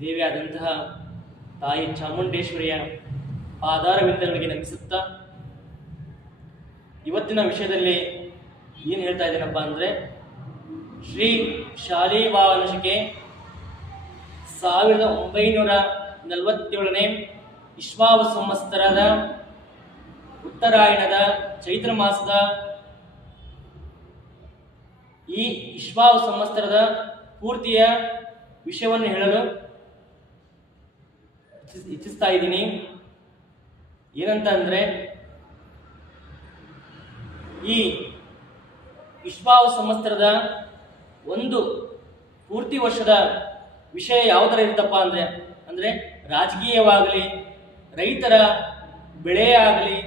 ದೇವಿಯಾದಂತಹ ತಾಯಿ ಚಾಮುಂಡೇಶ್ವರಿಯ ಪಾದಾರವಿಂದಗಳಿಗೆ ನಮಿಸುತ್ತಾ ಇವತ್ತಿನ ವಿಷಯದಲ್ಲಿ ಏನು ಹೇಳ್ತಾ ಇದ್ದೇನಪ್ಪ ಅಂದರೆ ಶ್ರೀ ಶಾಲಿವಾಹನ 1947ನೇ ಇಶ್ವಾವ ಸಂವತ್ಸರದ ಉತ್ತರಾಯಣದ ಚೈತ್ರ ಮಾಸದ ಈ ಇಶ್ವಾವ ಸಂವತ್ಸರದ ಪೂರ್ತಿಯ ವಿಷಯವನ್ನು ಹೇಳಲು ಇಚ್ಛಿಸ್ತಾ ಇದ್ದೀನಿ. ಏನಂತ ಅಂದರೆ ಈ ಇಶ್ವಾವ ಸಂವತ್ಸರದ ಒಂದು ಪೂರ್ತಿ ವರ್ಷದ ವಿಷಯ ಯಾವ ಥರ ಇರುತ್ತಪ್ಪ ಅಂದರೆ ರಾಜಕೀಯವಾಗಲಿ, ರೈತರ ಬೆಳೆ ಆಗಲಿ,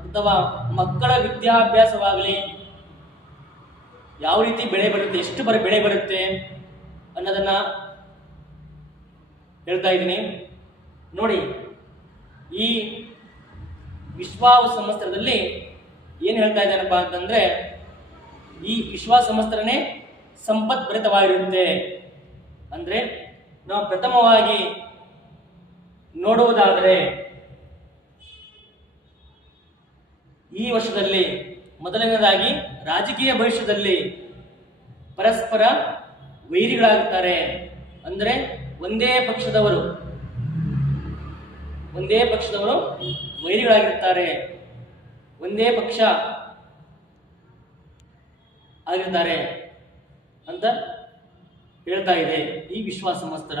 ಅಥವಾ ಮಕ್ಕಳ ವಿದ್ಯಾಭ್ಯಾಸವಾಗಲಿ, ಯಾವ ರೀತಿ ಬೆಳೆ ಬರುತ್ತೆ, ಎಷ್ಟು ಬೆಳೆ ಬರುತ್ತೆ ಅನ್ನೋದನ್ನ ಹೇಳ್ತಾ ಇದ್ದೀನಿ. ನೋಡಿ, ಈ ವಿಶ್ವಾವ ಸಂವತ್ಸರದಲ್ಲಿ ಏನು ಹೇಳ್ತಾ ಇದ್ದಾನಪ್ಪ ಅಂತಂದ್ರೆ ಈ ವಿಶ್ವಾವ ಸಂವತ್ಸರನೇ ಸಂಪತ್ಭರಿತವಾಗಿರುತ್ತೆ. ಅಂದ್ರೆ ನಾವು ಪ್ರಥಮವಾಗಿ ನೋಡುವುದಾದರೆ ಈ ವರ್ಷದಲ್ಲಿ ಮೊದಲನೇದಾಗಿ ರಾಜಕೀಯ ಭವಿಷ್ಯದಲ್ಲಿ ಪರಸ್ಪರ ವೈರಿಗಳಾಗುತ್ತಾರೆ. ಅಂದರೆ ಒಂದೇ ಪಕ್ಷದವರು ವೈರಿಗಳಾಗಿರ್ತಾರೆ, ಒಂದೇ ಪಕ್ಷ ಆಗಿರ್ತಾರೆ ಅಂತ ಹೇಳ್ತಾ ಇದೆ ಈ ವಿಶ್ವಾಸ ಸಂವತ್ಸರ.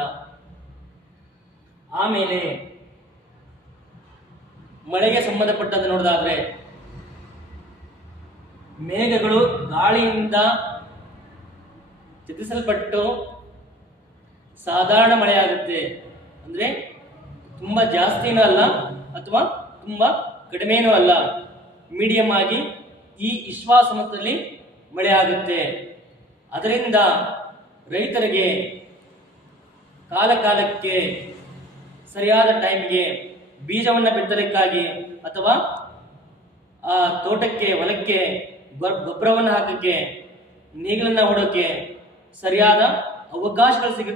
ಆಮೇಲೆ ಮಳೆಗೆ ಸಂಬಂಧಪಟ್ಟಂತೆ ನೋಡೋದಾದ್ರೆ ಮೇಘಗಳು ಗಾಳಿಯಿಂದ ಚದುರಿಸಲ್ಪಟ್ಟು ಸಾಧಾರಣ ಮಳೆ ಆಗುತ್ತೆ. ಅಂದ್ರೆ ತುಂಬಾ ಜಾಸ್ತಿನೂ ಅಲ್ಲ ಅಥವಾ ತುಂಬಾ ಕಡಿಮೆನೂ ಅಲ್ಲ, ಮೀಡಿಯಂ ಆಗಿ ಈ ವಿಶ್ವಾಸ ಸಂವತ್ಸರದಲ್ಲಿ ಮಳೆ ಆಗುತ್ತೆ. ಅದರಿಂದ ರೈತರಿಗೆ ಕಾಲಕ್ಕೆ ಸರಿಯಾದ ಟೈಮ್ಗೆ ಬೀಜವನ್ನು ಬಿತ್ತಲಿಕ್ಕಾಗಿ ಅಥವಾ ಆ ತೋಟಕ್ಕೆ ಹೊಲಕ್ಕೆ ಗೊಬ್ಬರವನ್ನು ಹಾಕಕ್ಕೆ, ನೇಗಿಲನ್ನು ಹೊಡೋಕೆ ಸರಿಯಾದ ಅವಕಾಶಗಳು ಸಿಗುತ್ತೆ.